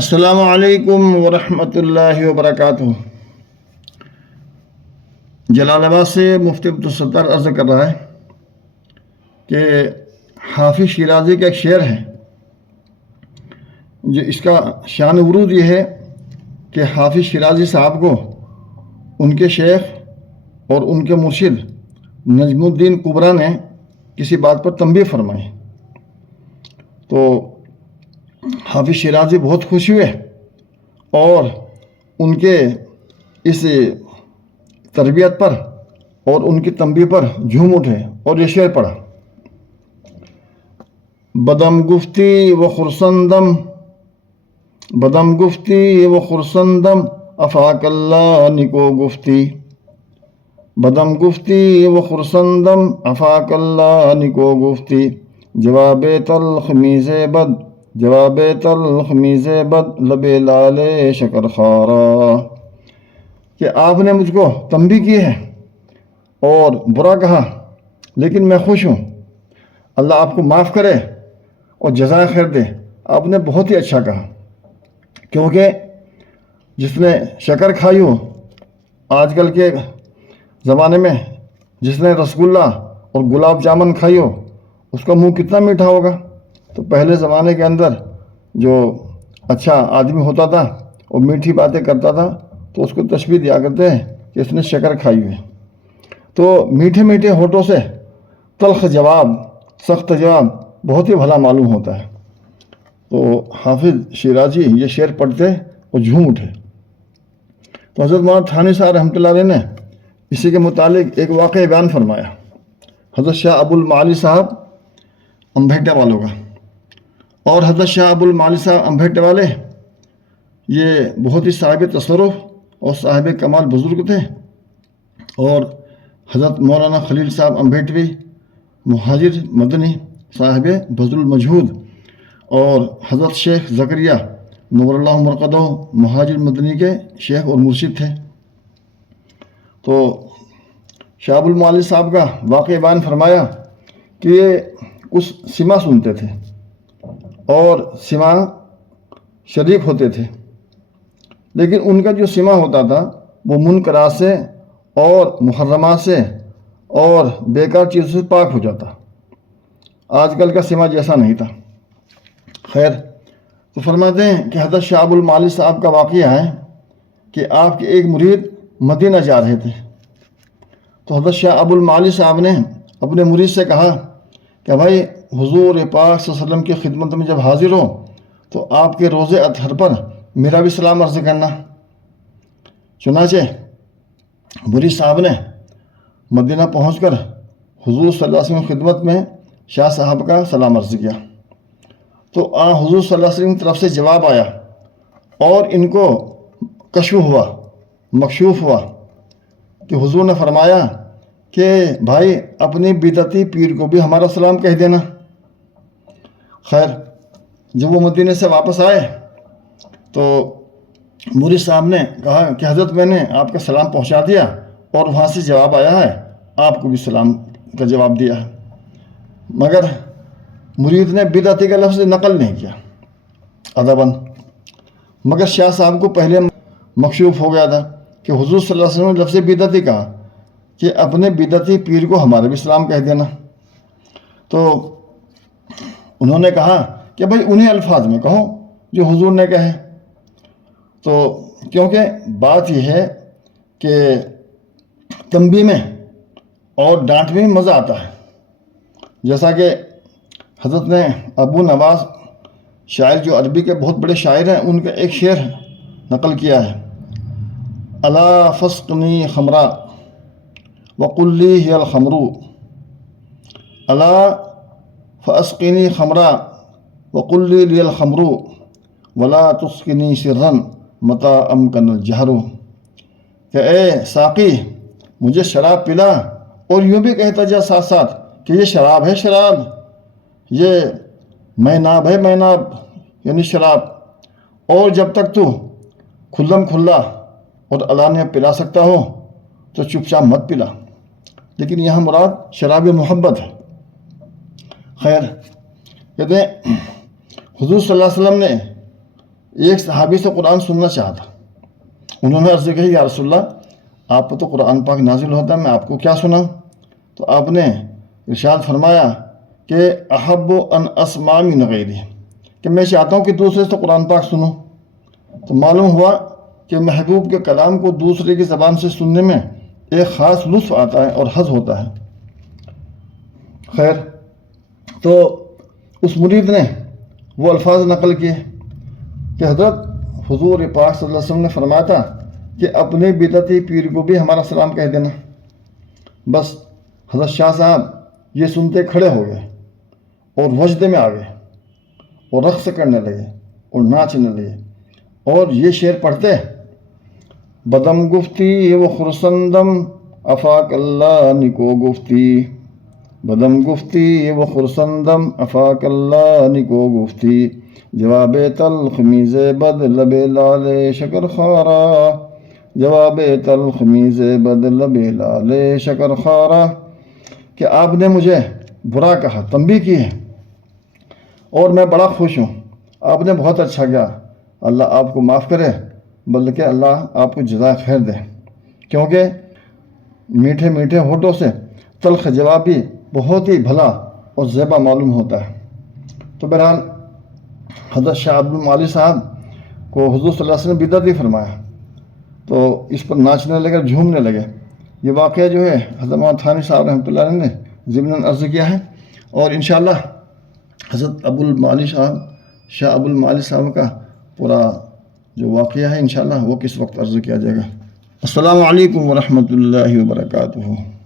السلام علیکم ورحمۃ اللہ وبرکاتہ۔ جلال آباد سے مفتی عبدالستار عرض کر رہا ہے کہ حافظ شیرازی کا ایک شعر ہے جو اس کا شان ورود یہ ہے کہ حافظ شیرازی صاحب کو ان کے شیخ اور ان کے مرشد نجم الدین کبرا نے کسی بات پر تنبیہ فرمائی، تو حافظ شیرازی بہت خوش ہوئے اور ان کے اس تربیت پر اور ان کی تنبیہ پر جھوم اٹھے اور یہ شعر پڑھا: بدم گفتی و خرسندم بدم گفتی و خرسندم افاق اللہ نکو گفتی، بدم گفتی و خرسندم افاق اللہ نکو گفتی، جواب تلخ میز بد جواب تلخ میز بد لب لال شکر خارا، کہ آپ نے مجھ کو تنبیہ کی ہے اور برا کہا لیکن میں خوش ہوں، اللہ آپ کو معاف کرے اور جزائے خیر دے، آپ نے بہت ہی اچھا کہا، کیونکہ جس نے شکر کھائی ہو آج کل کے زمانے میں، جس نے رسگلہ اور گلاب جامن کھائی ہو اس کا منہ کتنا میٹھا ہوگا۔ تو پہلے زمانے کے اندر جو اچھا آدمی ہوتا تھا اور میٹھی باتیں کرتا تھا تو اس کو تشبیہ دیا کرتے ہیں کہ اس نے شکر کھائی ہوئی۔ تو میٹھے میٹھے ہونٹوں سے تلخ جواب، سخت جواب بہت ہی بھلا معلوم ہوتا ہے۔ تو حافظ شیرازی یہ شعر پڑھتے اور جھوم اٹھے۔ تو حضرت مولانا تھانوی صاحب رحمۃ اللہ علیہ نے اسی کے متعلق ایک واقعہ بیان فرمایا۔ حضرت شاہ ابو المعالی صاحب امبھیٹے والوں کا، اور حضرت شاہ ابو المعالی صاحب امبھیٹے والے یہ بہت ہی صاحب تصرف اور صاحب کمال بزرگ تھے، اور حضرت مولانا خلیل صاحب امبھیٹوی مہاجر مدنی صاحب بذل المجہود، اور حضرت شیخ زکریا نور اللہ مرقدہ مہاجر مدنی کے شیخ اور مرشد تھے۔ تو شاہ ابو المعالی صاحب کا واقعہ بیان فرمایا کہ یہ کچھ سماع سنتے تھے اور سماع شریک ہوتے تھے، لیکن ان کا جو سماع ہوتا تھا وہ منکرات سے اور محرمات سے اور بیکار چیزوں سے پاک ہو جاتا، آج کل کا سماع جیسا نہیں تھا۔ خیر، تو فرماتے ہیں کہ حضرت شاہ ابو المعالی صاحب کا واقعہ ہے کہ آپ کے ایک مرید مدینہ جا رہے تھے، تو حضرت شاہ ابو المعالی صاحب نے اپنے مرید سے کہا کہ بھائی حضور پاک صلی اللہ علیہ وسلم کی خدمت میں جب حاضر ہو تو آپ کے روزے اطہر پر میرا بھی سلام عرض کرنا۔ چنانچہ مرید صاحب نے مدینہ پہنچ کر حضور صلی اللہ علیہ وسلم کی خدمت میں شاہ صاحب کا سلام عرض کیا، تو حضور صلی اللہ علیہ وسلم کی طرف سے جواب آیا اور ان کو کشف ہوا، مکشوف ہوا کہ حضور نے فرمایا کہ بھائی اپنی بدعتی پیر کو بھی ہمارا سلام کہہ دینا۔ خیر، جب وہ مدینے سے واپس آئے تو مرید صاحب نے کہا کہ حضرت میں نے آپ کا سلام پہنچا دیا اور وہاں سے جواب آیا ہے، آپ کو بھی سلام کا جواب دیا ہے، مگر مرید نے بدعتی کا لفظ نقل نہیں کیا ادباً، مگر شاہ صاحب کو پہلے مکشوف ہو گیا تھا کہ حضور صلی اللہ علیہ وسلم نے لفظ بدعتی کہا کہ اپنے بدعتی پیر کو ہمارا بھی سلام کہہ دینا۔ تو انہوں نے کہا کہ بھائی انہیں الفاظ میں کہو جو حضور نے کہے، تو کیونکہ بات یہ ہے کہ تنبیہ میں اور ڈانٹ میں مزہ آتا ہے، جیسا کہ حضرت نے ابو نواز شاعر جو عربی کے بہت بڑے شاعر ہیں ان کا ایک شعر نقل کیا ہے: الا فسقنی خمرا وقل لی ہی الخمر، الا فاسقنی خمرا وقل لی الخمر ولا تسقنی سرا متی امکن الجہر، کہ اے ساقی مجھے شراب پلا اور یوں بھی کہتا جا ساتھ ساتھ کہ یہ شراب ہے، شراب، یہ میناب ہے، میناب یعنی شراب، اور جب تک تو کھلم کھلا اور علانیہ پلا سکتا ہو تو چپ چاپ مت پلا، لیکن یہاں مراد شراب محبت ہے۔ خیر، کہتے ہیں حضور صلی اللہ علیہ وسلم نے ایک صحابی سے قرآن سننا چاہا تھا. انہوں نے عرض کی یا رسول اللہ آپ پر تو قرآن پاک نازل ہوتا ہے، میں آپ کو کیا سناؤں؟ تو آپ نے ارشاد فرمایا کہ احب ان اسمع من غیری، کہ میں چاہتا ہوں کہ دوسرے سے قرآن پاک سنوں. تو معلوم ہوا کہ محبوب کے کلام کو دوسرے کی زبان سے سننے میں ایک خاص لطف آتا ہے اور حظ ہوتا ہے. خیر، تو اس مرید نے وہ الفاظ نقل کیے کہ حضرت حضور پاک صلی اللہ علیہ وسلم نے فرمایا تھا کہ اپنے بدعتی پیر کو بھی ہمارا سلام کہہ دینا. بس حضرت شاہ صاحب یہ سنتے کھڑے ہو گئے اور وجدے میں آ گئے اور رقص کرنے لگے اور ناچنے لگے اور یہ شعر پڑھتے بدم گفتی و خرسندم افاق اللہ نکو گفتی، بدم گفتی و خرسندم افاق اللہ نکو گفتی، جواب تلخ میز بد لب لال شکر خارا، جواب تلخ میز بد لب لال شکر خارا. کہ آپ نے مجھے برا کہا، تنبیہ کی ہے اور میں بڑا خوش ہوں. آپ نے بہت اچھا کیا، اللہ آپ کو معاف کرے، بلکہ اللہ آپ کو جزائے خیر دے، کیونکہ میٹھے میٹھے ہونٹوں سے تلخ جواب بھی بہت ہی بھلا اور زیبا معلوم ہوتا ہے. تو بہرحال حضرت شاہ عبد المعالی صاحب کو حضور صلی اللہ علیہ وسلم نے بدعتی فرمایا تو اس پر ناچنے لگے، جھومنے لگے. یہ واقعہ جو ہے حضرت محمد تھانوی صاحب رحمۃ اللہ علیہ نے ضمناً عرض کیا ہے، اور انشاءاللہ حضرت شاہ ابو المعالی صاحب کا پورا جو واقعہ ہے انشاءاللہ وہ کس وقت عرض کیا جائے گا. السلام علیکم ورحمۃ اللہ وبرکاتہ.